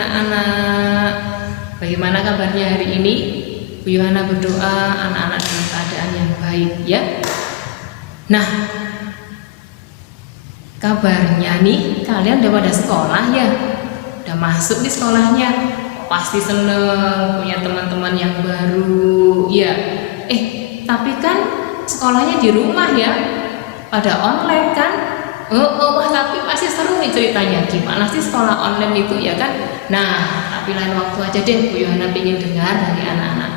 anak-anak? Bagaimana kabarnya hari ini? Bu Yohana berdoa anak-anak dalam keadaan yang baik ya. Nah, kabarnya nih kalian udah pada sekolah ya? Udah masuk nih sekolahnya? Pasti seneng punya teman-teman yang baru ya. Tapi kan sekolahnya di rumah ya, pada online kan? Tapi pasti seru nih ceritanya. Gimana sih sekolah online itu ya kan? Nah, tapi lain waktu aja deh, Bu Yohana ingin dengar dari anak-anak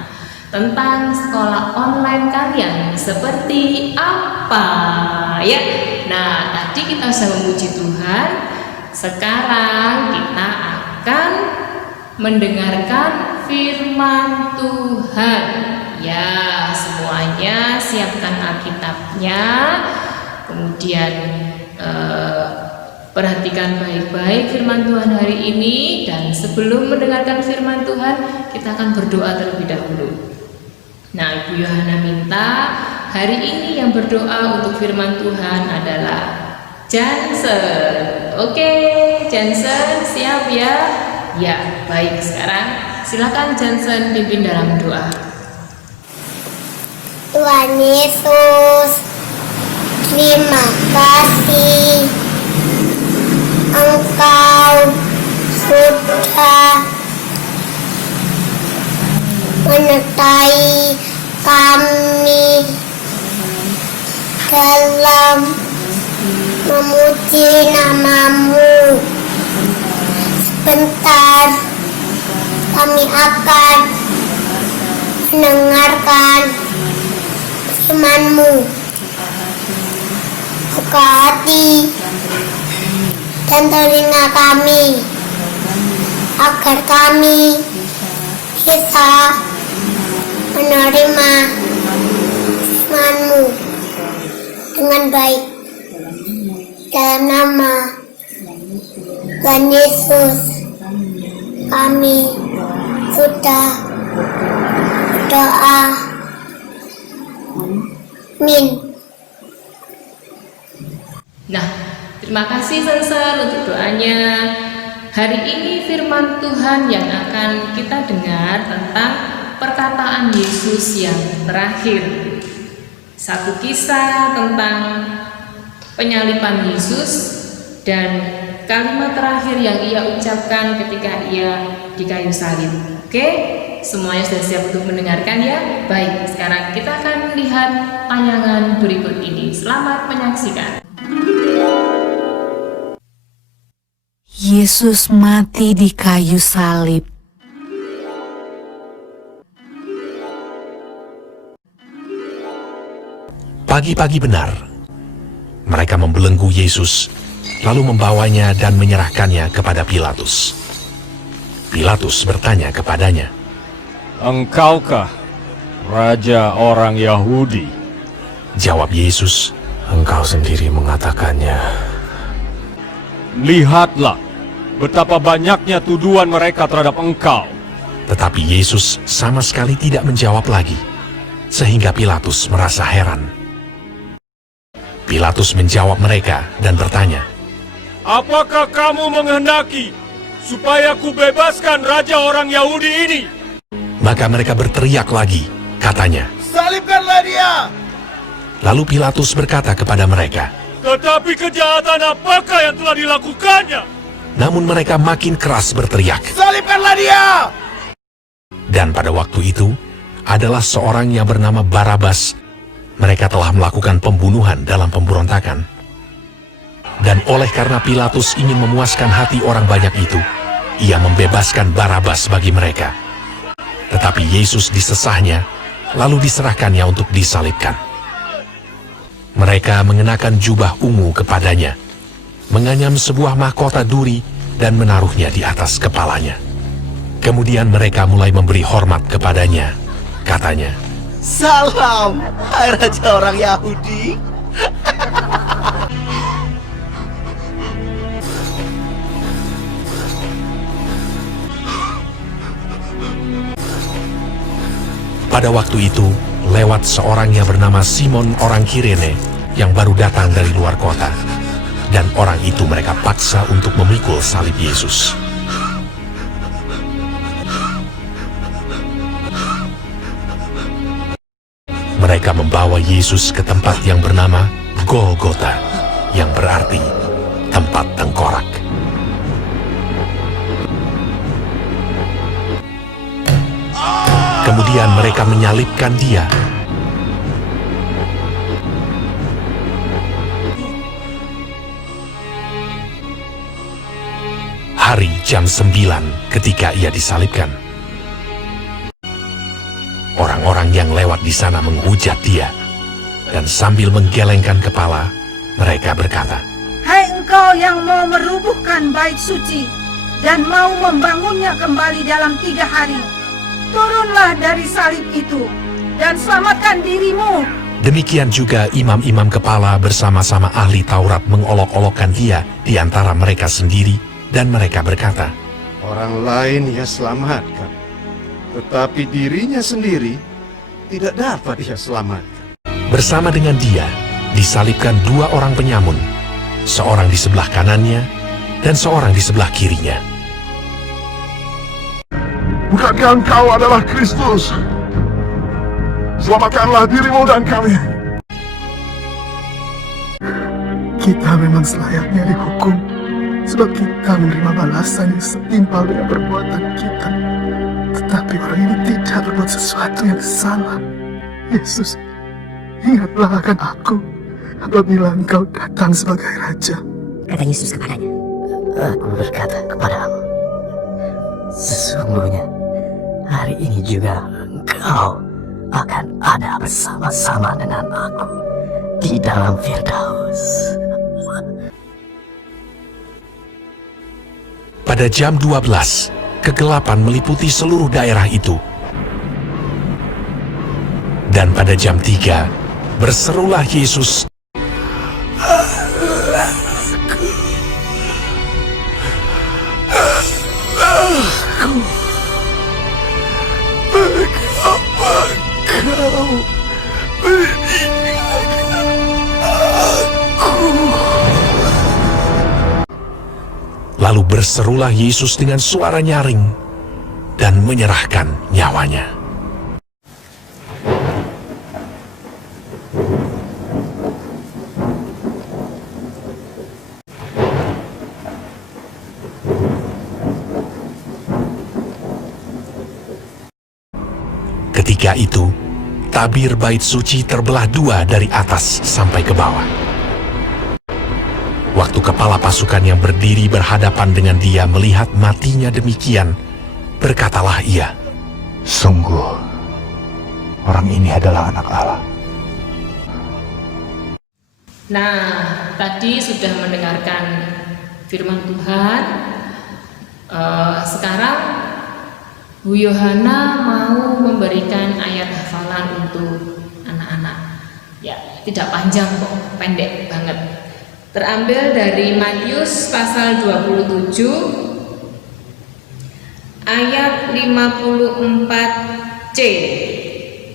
tentang sekolah online kalian seperti apa ya. Nah, tadi kita sudah memuji Tuhan. Sekarang kita akan mendengarkan firman Tuhan. Ya, semuanya siapkan Alkitabnya. Kemudian perhatikan baik-baik firman Tuhan hari ini. Dan sebelum mendengarkan firman Tuhan, kita akan berdoa terlebih dahulu. Nah, Ibu Yohana minta hari ini yang berdoa untuk firman Tuhan adalah Jansen. Oke, Jansen siap ya? Ya, baik. Sekarang silakan Jansen pimpin dalam doa. Tuhan Yesus, terima kasih Engkau sudah menyertai kami dalam memuji nama-Mu. Sebentar kami akan mendengarkan firman-Mu. Buka hati dan telinga kami agar kami bisa menerima firman-Mu dengan baik. Dalam nama Tuhan Yesus kami sudah berdoa. Amin. Nah, terima kasih Jansen untuk doanya. Hari ini firman Tuhan yang akan kita dengar tentang perkataan Yesus yang terakhir. Satu kisah tentang penyaliban Yesus dan kalimat terakhir yang ia ucapkan ketika ia di kayu salib. Oke, semuanya sudah siap untuk mendengarkan ya? Baik, sekarang kita akan melihat tayangan berikut ini. Selamat menyaksikan. Yesus mati di kayu salib. Pagi-pagi benar, mereka membelenggu Yesus, lalu membawanya dan menyerahkannya kepada Pilatus. Pilatus bertanya kepadanya, "Engkaukah Raja orang Yahudi?" Jawab Yesus, "Engkau sendiri mengatakannya." "Lihatlah betapa banyaknya tuduhan mereka terhadap engkau." Tetapi Yesus sama sekali tidak menjawab lagi, sehingga Pilatus merasa heran. Pilatus menjawab mereka dan bertanya, "Apakah kamu menghendaki supaya kubebaskan Raja orang Yahudi ini?" Maka mereka berteriak lagi, katanya, "Salibkanlah dia!" Lalu Pilatus berkata kepada mereka, "Tetapi kejahatan apakah yang telah dilakukannya?" Namun mereka makin keras berteriak. "Salibkanlah dia!" Dan pada waktu itu adalah seorang yang bernama Barabas. Mereka telah melakukan pembunuhan dalam pemberontakan. Dan oleh karena Pilatus ingin memuaskan hati orang banyak itu, ia membebaskan Barabas bagi mereka. Tetapi Yesus disesahnya, lalu diserahkannya untuk disalibkan. Mereka mengenakan jubah ungu kepadanya, menganyam sebuah mahkota duri dan menaruhnya di atas kepalanya. Kemudian mereka mulai memberi hormat kepadanya. Katanya, "Salam, hai Raja orang Yahudi." pada waktu itu lewat seorang yang bernama Simon orang Kirene yang baru datang dari luar kota. Dan orang itu mereka paksa untuk memikul salib Yesus. mereka membawa Yesus ke tempat yang bernama Golgota, yang berarti tempat tengkorak. Kemudian mereka menyalibkan Dia. Hari jam 9 ketika Ia disalibkan. Orang-orang yang lewat di sana menghujat Dia, dan sambil menggelengkan kepala, mereka berkata, Hai engkau yang mau merubuhkan bait suci dan mau membangunnya kembali dalam 3 hari, turunlah dari salib itu dan selamatkan dirimu. Demikian juga imam-imam kepala bersama-sama ahli Taurat mengolok-olokkan Dia di antara mereka sendiri, dan mereka berkata, Orang lain Ia selamatkan, tetapi dirinya sendiri tidak dapat Ia selamatkan. bersama dengan Dia disalibkan 2 orang penyamun, seorang di sebelah kanannya dan seorang di sebelah kirinya. Bukankah engkau adalah Kristus? Selamatkanlah dirimu dan kami. Kita memang selayaknya dihukum, sebab kita menerima balasan yang setimpal dengan perbuatan kita. Tetapi orang ini tidak berbuat sesuatu yang salah. Yesus, ingatlah akan aku apabila engkau datang sebagai Raja. Kata Yesus kepadanya, Aku berkata kepadamu, sesungguhnya hari ini juga engkau akan ada bersama-sama dengan aku di dalam Firdaus. Pada jam 12, kegelapan meliputi seluruh daerah itu. Dan pada jam 3, berserulah Yesus, Lalu berserulah Yesus dengan suara nyaring dan menyerahkan nyawanya. Ketika itu, tabir bait suci terbelah 2 dari atas sampai ke bawah. Waktu kepala pasukan yang berdiri berhadapan dengan Dia melihat matinya demikian, berkatalah ia, Sungguh, orang ini adalah anak Allah. Nah, tadi sudah mendengarkan firman Tuhan. Sekarang Bu Yohana mau memberikan ayat hafalan untuk anak-anak. Ya, tidak panjang kok, pendek banget. Terambil dari Matius pasal 27 ayat 54C.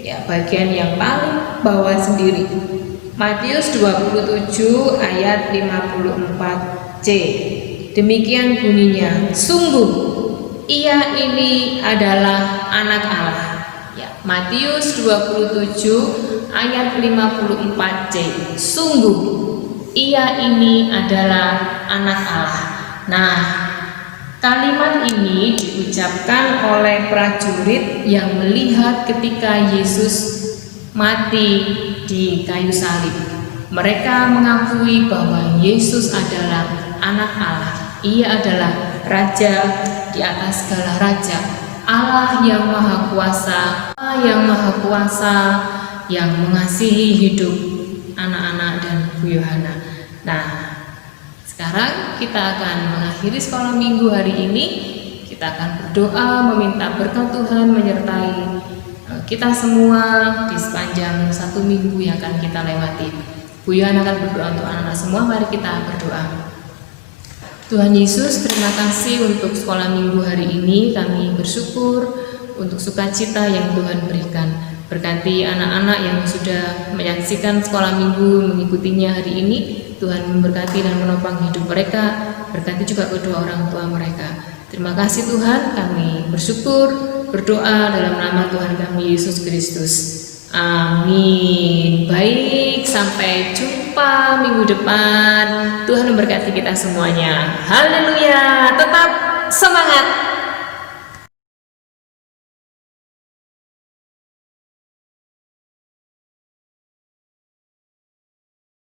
Ya, bagian yang paling bawah sendiri. Matius 27 ayat 54C. Demikian bunyinya, sungguh Ia ini adalah anak Allah. Ya, Matius 27 ayat 54C. Sungguh Ia ini adalah anak Allah. Nah, kalimat ini diucapkan oleh prajurit yang melihat ketika Yesus mati di kayu salib. Mereka mengakui bahwa Yesus adalah anak Allah. Ia adalah Raja di atas segala raja, Allah yang Maha Kuasa, Allah yang Maha Kuasa yang mengasihi hidup anak-anak dan Bu Yohana. Nah, sekarang kita akan mengakhiri sekolah minggu hari ini. Kita akan berdoa meminta berkat Tuhan menyertai kita semua di sepanjang 1 minggu yang akan kita lewati. Bu Yohana akan berdoa untuk anak-anak semua. Mari kita berdoa. Tuhan Yesus, terima kasih untuk sekolah minggu hari ini. Kami bersyukur untuk sukacita yang Tuhan berikan. Berkati anak-anak yang sudah menyaksikan sekolah minggu, mengikutinya hari ini. Tuhan memberkati dan menopang hidup mereka. Berkati juga kedua orang tua mereka. Terima kasih Tuhan, kami bersyukur, berdoa dalam nama Tuhan kami Yesus Kristus. Amin. Baik, sampai jumpa minggu depan. Tuhan memberkati kita semuanya. Haleluya. Tetap semangat.